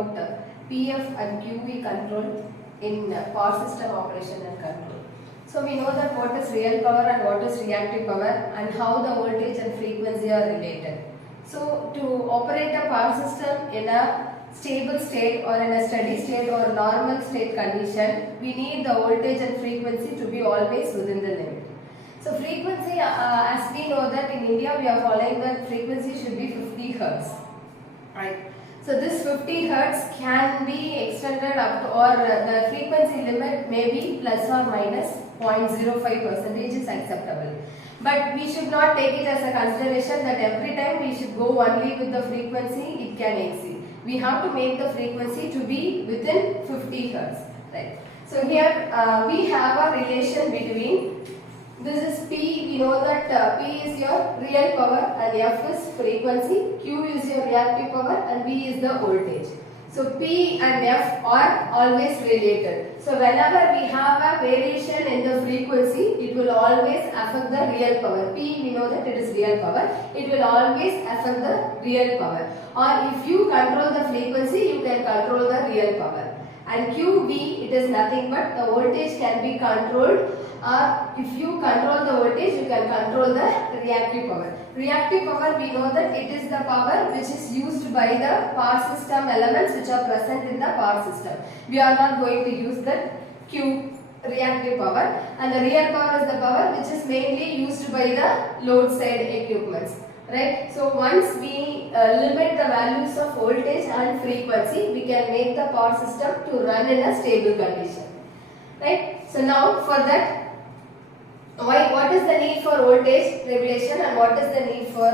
about PF and QV control in power system operation and control. So we know that what is real power and what is reactive power and how the voltage and frequency are related. So to operate a power system in a stable state or in a steady state or normal state condition, we need the voltage and frequency to be always within the limit. So frequency, as we know that in India we are following that frequency should be 50 Hertz, right? So this 50 Hertz can be extended up to, or the frequency limit may be plus or minus 0.05% is acceptable. But we should not take it as a consideration that every time we should go only with the frequency it can exceed. We have to make the frequency to be within 50 Hertz, right? So here we have a relation between, this is P, we know that P is your real power and F is frequency, Q is your reactive power and V is the voltage. So P and F are always related. So whenever we have a variation in the frequency, it will always affect the real power. P, we know that it is real power. It will always affect the real power. Or if you control the frequency, you can control the real power. And QV, it is nothing but the voltage can be controlled. If you control the voltage, you can control the reactive power. Reactive power, we know that it is the power which is used by the power system elements which are present in the power system. We are not going to use the Q, reactive power, and the real power is the power which is mainly used by the load side equipments. Right? So once we limit the values of voltage and frequency, we can make the power system to run in a stable condition. Right? So now for that, what is the need for voltage regulation and what is the need for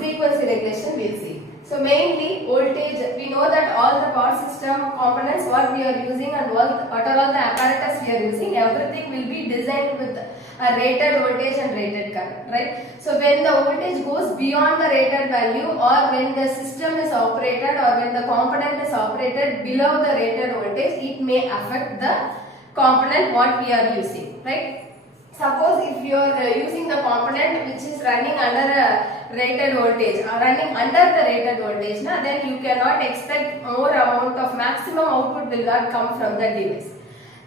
frequency regulation, we will see. So mainly voltage, we know that all the power system components what we are using and what are all the apparatus we are using, everything will be designed with a rated voltage and rated current, right? So when the voltage goes beyond the rated value or when the system is operated or when the component is operated below the rated voltage, it may affect the component what we are using, right? Suppose if you are using the component which is running under a rated voltage or running under the rated voltage, then you cannot expect more amount of maximum output will not come from the device.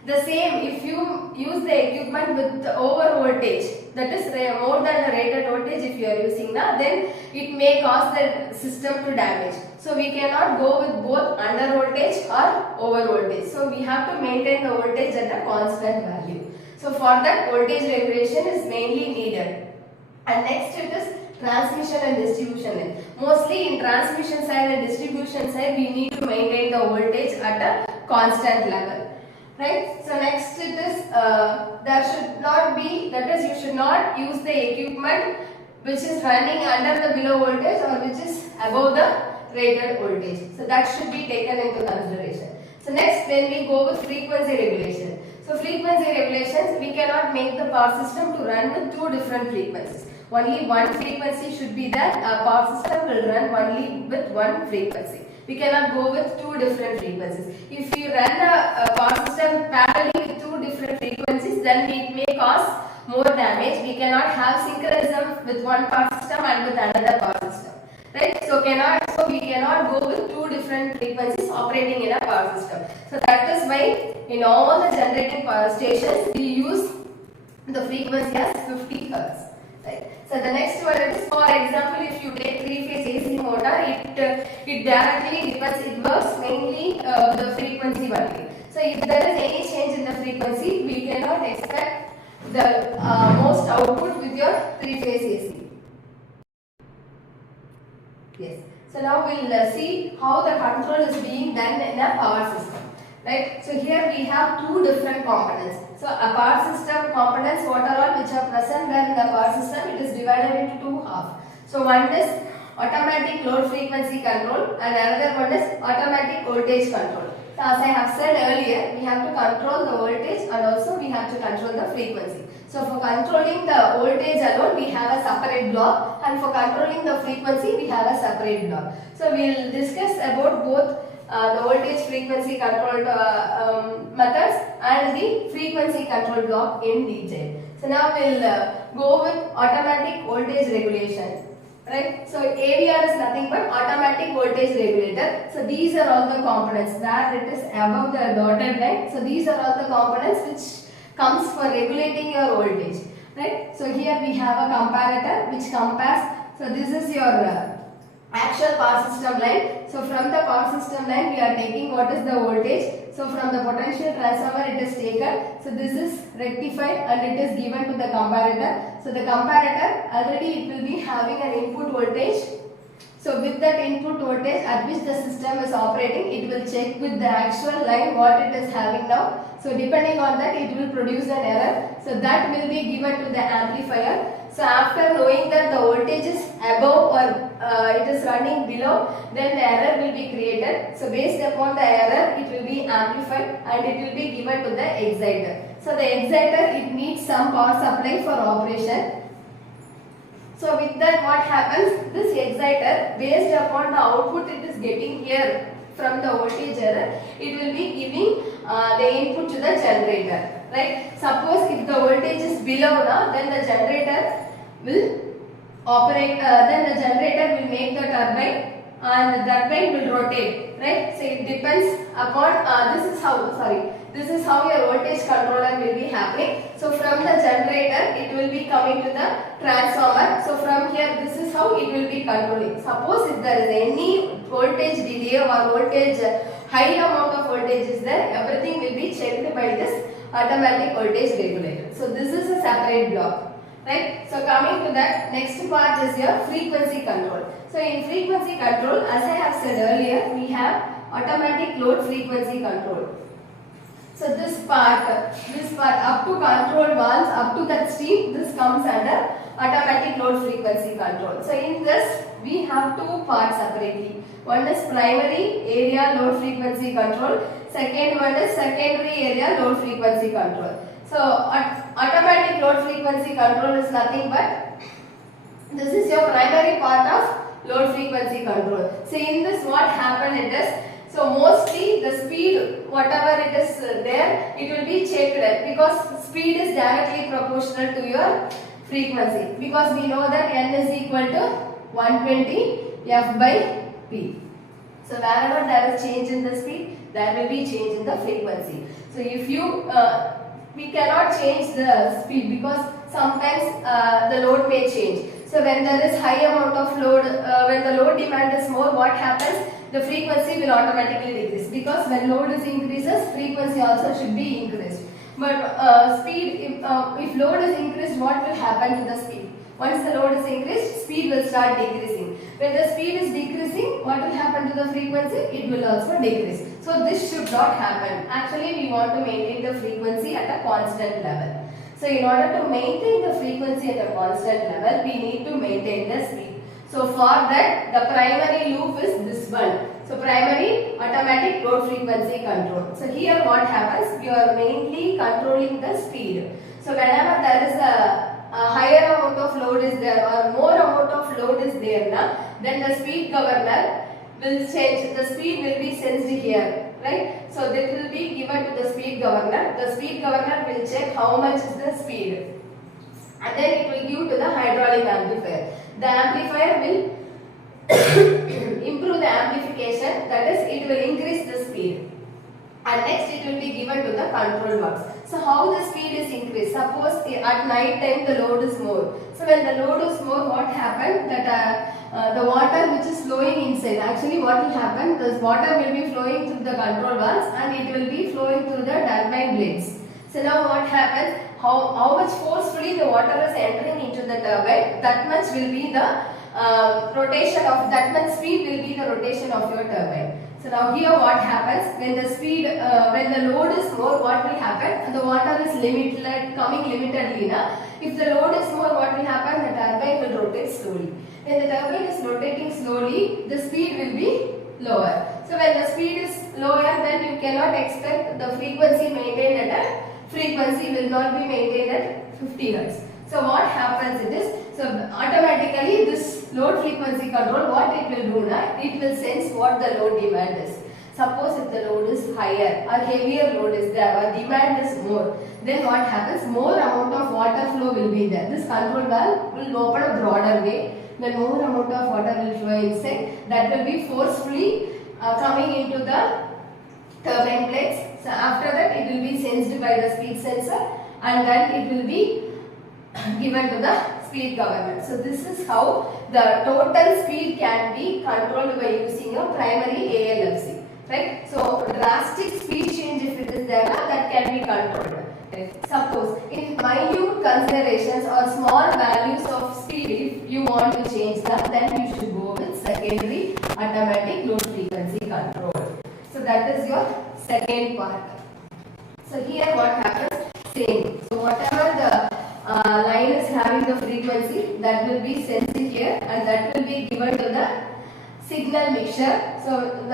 The same if you use the equipment with over voltage, that is more than the rated voltage if you are using, then it may cause the system to damage. So we cannot go with both under voltage or over voltage. So we have to maintain the voltage at a constant value. So for that voltage regulation is mainly needed. And next it is transmission and distribution. Mostly in transmission side and distribution side we need to maintain the voltage at a constant level. Right? So next it is, there should not be, that is you should not use the equipment which is running under the below voltage or which is above the rated voltage. So that should be taken into consideration. So next when we go with frequency regulation. So frequency regulations, we cannot make the power system to run with two different frequencies. Only one frequency should be there. A power system will run only with one frequency. We cannot go with two different frequencies. If you run a power system parallelly with two different frequencies, then it may cause more damage. We cannot have synchronism with one power system and with another power system. Right? So we cannot go with two different frequencies operating in a power system. So that is why in all the generating power stations we use the frequency as 50 Hertz. Right? So the next one is, for example, if you take three-phase AC motor, it directly depends, it works mainly the frequency only. So if there is any change in the frequency, we cannot expect the most output with your three-phase AC. Yes. So now we will see how the control is being done in a power system. Right? So here we have two different components. So a power system components, what are all which are present there in the power system, it is divided into two halves. So one is automatic load frequency control and another one is automatic voltage control. So as I have said earlier, we have to control the voltage and also we have to control the frequency. So for controlling the voltage alone, we have a separate block, and for controlling the frequency, we have a separate block. So we will discuss about both the voltage frequency controlled methods and the frequency control block in detail. So now we will go with automatic voltage regulation. right? So AVR is nothing but automatic voltage regulator. So these are all the components where it is above the dotted line. So these are all the components which comes for regulating your voltage, right? So here we have a comparator which compares. So this is your actual power system line. So from the power system line we are taking what is the voltage. So from the potential transformer it is taken. So this is rectified and it is given to the comparator. So the comparator already it will be having an input voltage. So with that input voltage at which the system is operating, it will check with the actual line what it is having now. So depending on that it will produce an error. So that will be given to the amplifier. So after knowing that the voltage is above or it is running below, then the error will be created. So based upon the error, it will be amplified and it will be given to the exciter. So the exciter, it needs some power supply for operation. So with that what happens, this exciter based upon the output it is getting here from the voltage error, it will be giving the input to the generator, right? Suppose if the voltage is below now, then the generator will operate, then the generator will make the turbine and the turbine will rotate, right? So it depends upon, this is how your voltage controller will be happening. So from the generator it will be coming to the transformer. So from here this is how it will be controlling. Suppose if there is any voltage delay or voltage high amount of voltage is there, everything will be checked by this automatic voltage regulator. So this is a separate block. Right. So coming to that, next part is your frequency control. So in frequency control, as I have said earlier, we have automatic load frequency control. So this part up to control valves, up to that stream, this comes under automatic load frequency control. So in this, we have two parts separately. One is primary area load frequency control. Second one is secondary area load frequency control. So automatic load frequency control is nothing but this is your primary part of load frequency control. So in this what happened it is, so mostly the speed whatever it is there, it will be checked because speed is directly proportional to your frequency, because we know that n is equal to 120 f by p. So wherever there is change in the speed, there will be change in the frequency. So if you we cannot change the speed because sometimes the load may change. So when there is high amount of load, when the load demand is more, what happens? The frequency will automatically decrease, because when load is increases, frequency also should be increased. But speed, if load is increased, what will happen to the speed? Once the load is increased, speed will start decreasing. When the speed is decreasing, what will happen to the frequency? It will also decrease. So this should not happen. Actually, we want to maintain the frequency at a constant level. So in order to maintain the frequency at a constant level, we need to maintain the speed. So for that, the primary loop is this one. So primary automatic load frequency control. So here what happens? You are mainly controlling the speed. So whenever there is a higher amount of load is there or more amount of load is there now, then the speed governor will change. The speed will be sensed here, right? So that will be given to the speed governor. The speed governor will check how much is the speed, and then it will give to the hydraulic amplifier. The amplifier will improve the amplification, that is it will increase the speed, and next it will be given to the control box. So how the speed is increased? Suppose at night time the load is more. So when the load is more, what happens? That the water which is flowing inside, actually what will happen? This water will be flowing through the control valves and it will be flowing through the turbine blades. So now what happens? How much forcefully the water is entering into the turbine, that much will be the rotation of, that much speed will be the rotation of your turbine. So now here what happens, when the speed, when the load is more, what will happen? The water is coming limitedly now. If the load is more, what will happen? The turbine will rotate slowly. When the turbine is rotating slowly, the speed will be lower. So when the speed is lower, then you cannot expect the frequency maintained at a frequency will not be maintained at 50 Hz. So what happens it is, so automatically this load frequency control, what it will do now, it will sense what the load demand is. Suppose if the load is higher or heavier load is there or demand is more, then what happens? More amount of water flow will be there. This control valve will open a broader way. Then more amount of water will flow inside. That will be forcefully coming into the turbine plates. So after that it will be sensed by the speed sensor and then it will be given to the speed governor. So this is how the total speed can be controlled by using a primary ALFC. Right? So drastic speed change if it is there, that can be controlled. Right? Suppose in minute considerations or small values of speed, if you want to change that, then you should go with secondary automatic load frequency control. So that is your second part. So here what happens? Same. So whatever the line is having the frequency, that will be sensed here and that will be given to the signal mixture. So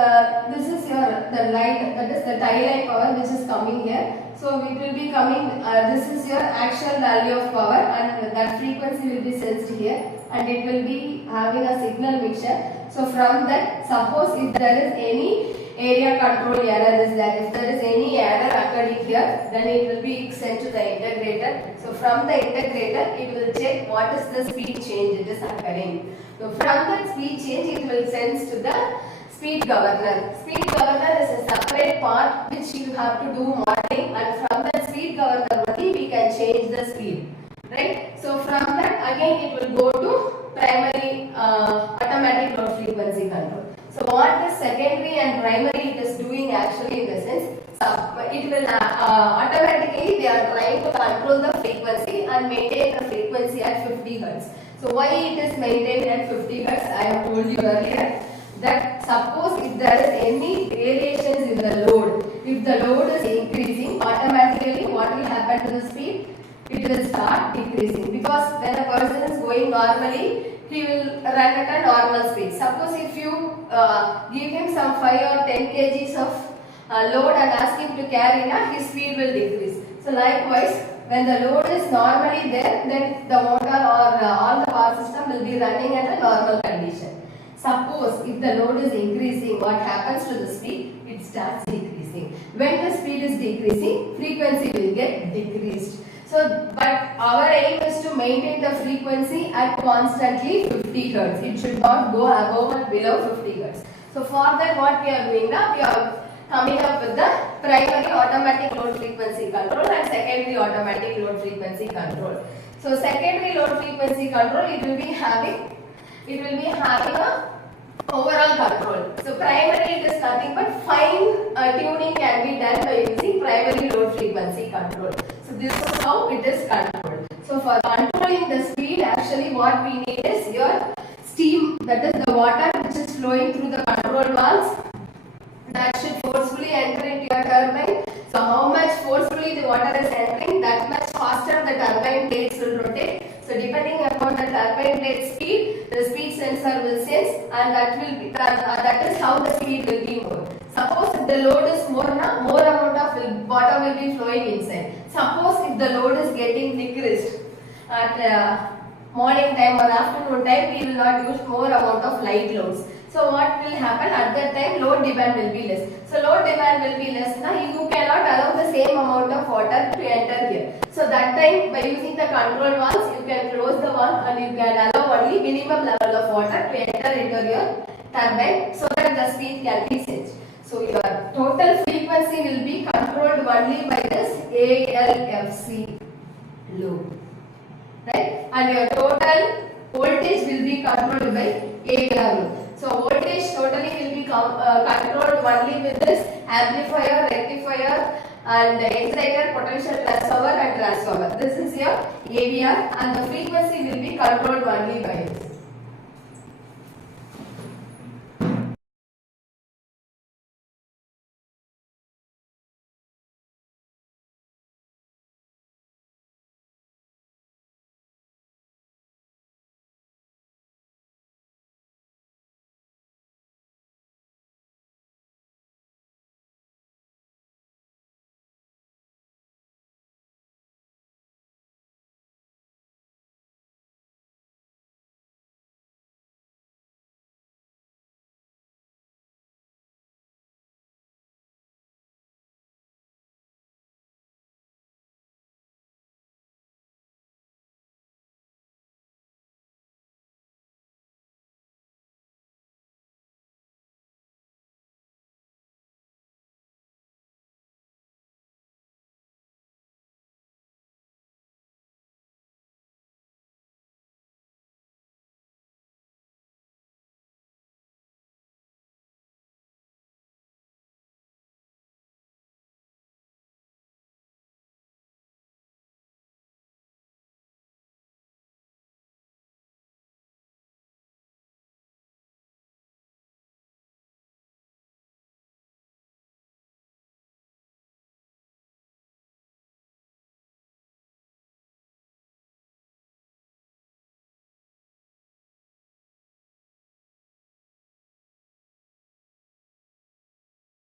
this is the line, that is the tie line power which is coming here. So it will be coming, this is your actual value of power and that frequency will be sensed here and it will be having a signal mixture. So from that, suppose if there is any area control error is there, if there is any error occurring here, then it will be sent to the integrator. So from the integrator, it will check what is the speed change it is occurring. So from that speed change, it will send to the speed governor. Speed governor is a separate part which you have to do modeling, and from that speed governor only we can change the speed. Right? So from that again it will go to primary automatic load frequency control. So what the secondary and primary it is doing actually in the sense, it will automatically they are trying to control the frequency and maintain the frequency at 50 Hz. So why it is maintained at 50 Hz? I have told you earlier that suppose if there is any variations in the load, if the load is increasing, automatically what will happen to the speed? It will start decreasing, because when a person is going normally, he will run at a normal speed. Suppose if you give him some 5 or 10 kgs of load and ask him to carry, his speed will decrease. So likewise, when the load is normally there, then the motor or all the power system will be running at a normal condition. Suppose if the load is increasing, what happens to the speed? It starts decreasing. When the speed is decreasing, frequency will get decreased. So, but our aim is to maintain the frequency at constantly 50 Hz. It should not go above or below 50 Hz. So, for that what we are doing now, we are coming up with the primary automatic load frequency control and secondary automatic load frequency control. So, secondary load frequency control, it will be having a overall control. So, primary it is nothing but fine tuning can be done by using primary load frequency control. So, this is how it is controlled. So, for controlling the speed, actually what we need is your steam, that is the water which is flowing through the control valves, that should forcefully enter into your turbine. So, how much forcefully the water is entering, that much faster the turbine blades will rotate. So, depending upon the turbine blade speed, the speed sensor will sense, and that is how the speed will be more. Suppose if the load is more amount of water will be flowing inside. Suppose if the load is getting decreased at morning time or afternoon time, we will not use more amount of light loads. So what will happen at that time? Load demand will be less. So load demand will be less. Now you cannot allow the same amount of water to enter here. So that time, by using the control valves, you can close the valve and you can allow only minimum level of water to enter into your turbine, so that the speed can be changed. So your total frequency will be controlled only by this ALFC load, right? And your total voltage will be controlled by AVR load. So voltage totally will be controlled only with this amplifier, rectifier and exciter, potential transformer and transformer. This is your AVR, and the frequency will be controlled only by this.